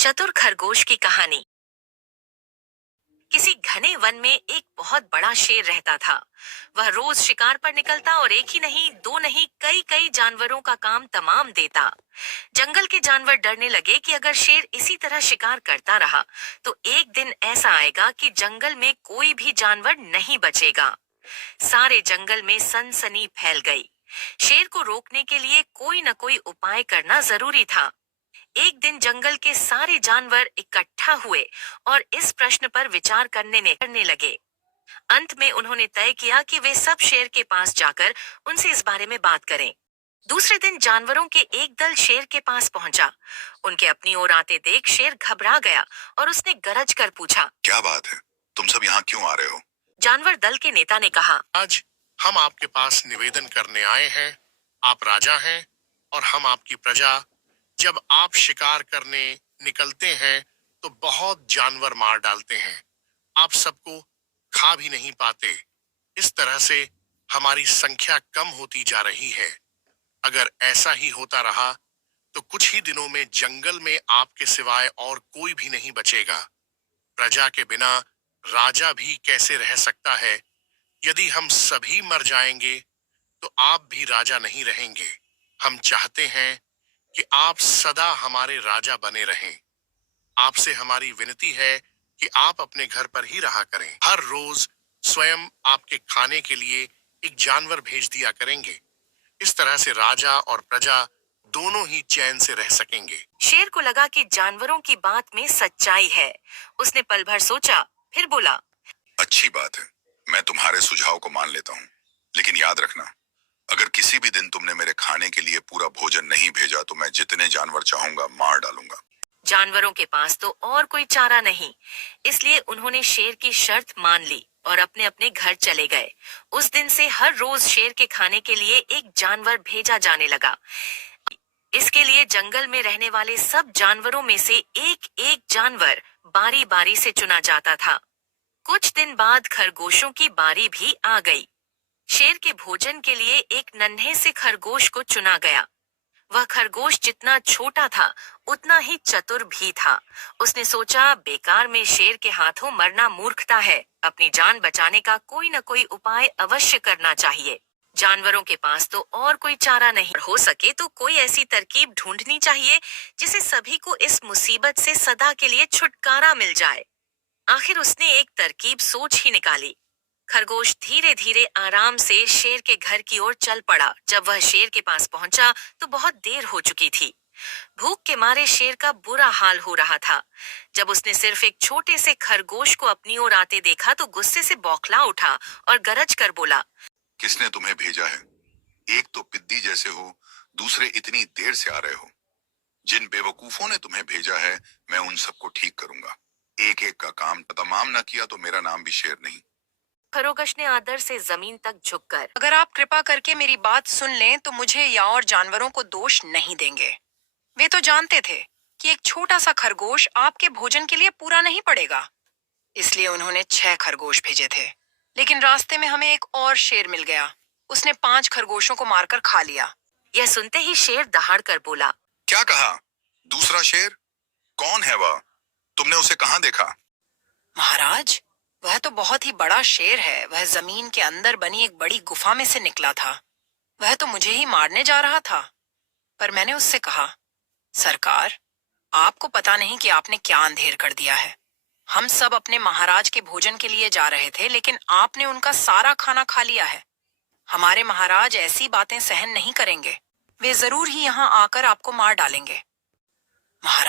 चतुर खरगोश की कहानी। किसी घने वन में एक बहुत बड़ा शेर रहता था। वह रोज शिकार पर निकलता और एक ही नहीं, दो नहीं, कई कई जानवरों का काम तमाम देता। जंगल के जानवर डरने लगे कि अगर शेर इसी तरह शिकार करता रहा तो एक दिन ऐसा आएगा कि जंगल में कोई भी जानवर नहीं बचेगा। सारे जंगल में सनसनी फैल गई। शेर को रोकने के लिए कोई न कोई उपाय करना जरूरी था। एक दिन जंगल के सारे जानवर इकट्ठा हुए और इस प्रश्न पर विचार करने लगे। अंत में उन्होंने तय किया कि वे सब शेर के पास जाकर उनसे इस बारे में बात करें। दूसरे दिन जानवरों के एक दल शेर के पास पहुंचा। उनके अपनी ओर आते देख शेर घबरा गया और उसने गरज कर पूछा, क्या बात है? तुम सब यहाँ क्यों आ रहे हो? जानवर दल के नेता ने कहा, आज हम आपके पास निवेदन करने आए हैं। आप राजा हैं और हम आपकी प्रजा। जब आप शिकार करने निकलते हैं तो बहुत जानवर मार डालते हैं। आप सबको खा भी नहीं पाते। इस तरह से हमारी संख्या कम होती जा रही है। अगर ऐसा ही होता रहा तो कुछ ही दिनों में जंगल में आपके सिवाय और कोई भी नहीं बचेगा। प्रजा के बिना राजा भी कैसे रह सकता है? यदि हम सभी मर जाएंगे तो आप भी राजा नहीं रहेंगे। हम चाहते हैं कि आप सदा हमारे राजा बने रहें। आपसे हमारी विनती है कि आप अपने घर पर ही रहा करें। हर रोज स्वयं आपके खाने के लिए एक जानवर भेज दिया करेंगे। इस तरह से राजा और प्रजा दोनों ही चैन से रह सकेंगे। शेर को लगा कि जानवरों की बात में सच्चाई है। उसने पल भर सोचा, फिर बोला, अच्छी बात है, मैं तुम्हारे सुझाव को मान लेता हूँ। लेकिन याद रखना, अगर किसी भी दिन तुमने मेरे खाने के लिए पूरा भोजन नहीं भेजा तो मैं जितने जानवर चाहूंगा मार डालूंगा। जानवरों के पास तो और कोई चारा नहीं, इसलिए उन्होंने शेर की शर्त मान ली और अपने अपने घर चले गए। उस दिन से हर रोज शेर के खाने के लिए एक जानवर भेजा जाने लगा। इसके लिए जंगल में रहने वाले सब जानवरों में से एक एक जानवर बारी बारी से चुना जाता था। कुछ दिन बाद खरगोशों की बारी भी आ गई। शेर के भोजन के लिए एक नन्हे से खरगोश को चुना गया। वह खरगोश जितना छोटा था उतना ही चतुर भी था। उसने सोचा, बेकार में शेर के हाथों मरना मूर्खता है। अपनी जान बचाने का कोई न कोई उपाय अवश्य करना चाहिए। जानवरों के पास तो और कोई चारा नहीं, हो सके तो कोई ऐसी तरकीब ढूंढनी चाहिए जिसे सभी को इस मुसीबत से सदा के लिए छुटकारा मिल जाए। आखिर उसने एक तरकीब सोच ही निकाली। खरगोश धीरे धीरे आराम से शेर के घर की ओर चल पड़ा। जब वह शेर के पास पहुंचा तो बहुत देर हो चुकी थी। भूख के मारे शेर का बुरा हाल हो रहा था। जब उसने सिर्फ एक छोटे से खरगोश को अपनी ओर आते देखा तो गुस्से से बौखला उठा और गरज कर बोला, किसने तुम्हें भेजा है? एक तो पिद्दी जैसे हो, दूसरे इतनी देर से आ रहे हो। जिन बेवकूफों ने तुम्हें भेजा है मैं उन सबको ठीक करूंगा। एक एक का काम तमाम न किया तो मेरा नाम भी शेर नहीं। खरगोश ने आदर से जमीन तक झुककर, अगर आप कृपा करके मेरी बात सुन लें तो मुझे या और जानवरों को दोष नहीं देंगे। वे तो जानते थे कि एक छोटा सा खरगोश आपके भोजन के लिए पूरा नहीं पड़ेगा, इसलिए उन्होंने 6 खरगोश भेजे थे। लेकिन रास्ते में हमें एक और शेर मिल गया। उसने 5 खरगोशों को मारकर खा लिया। यह सुनते ही शेर दहाड़ कर बोला, क्या कहा? दूसरा शेर? कौन है वह? तुमने उसे कहाँ देखा? महाराज, वह तो बहुत ही बड़ा शेर है। वह जमीन के अंदर बनी एक बड़ी गुफा में से निकला था। वह तो मुझे ही मारने जा रहा था। पर मैंने उससे कहा, सरकार, आपको पता नहीं कि आपने क्या अंधेर कर दिया है। हम सब अपने महाराज के भोजन के लिए जा रहे थे, लेकिन आपने उनका सारा खाना खा लिया है। हमारे महाराज ऐसी बातें सहन नहीं करेंगे। वे जरूर ही यहाँ आकर आपको मार डालेंगे। महाराज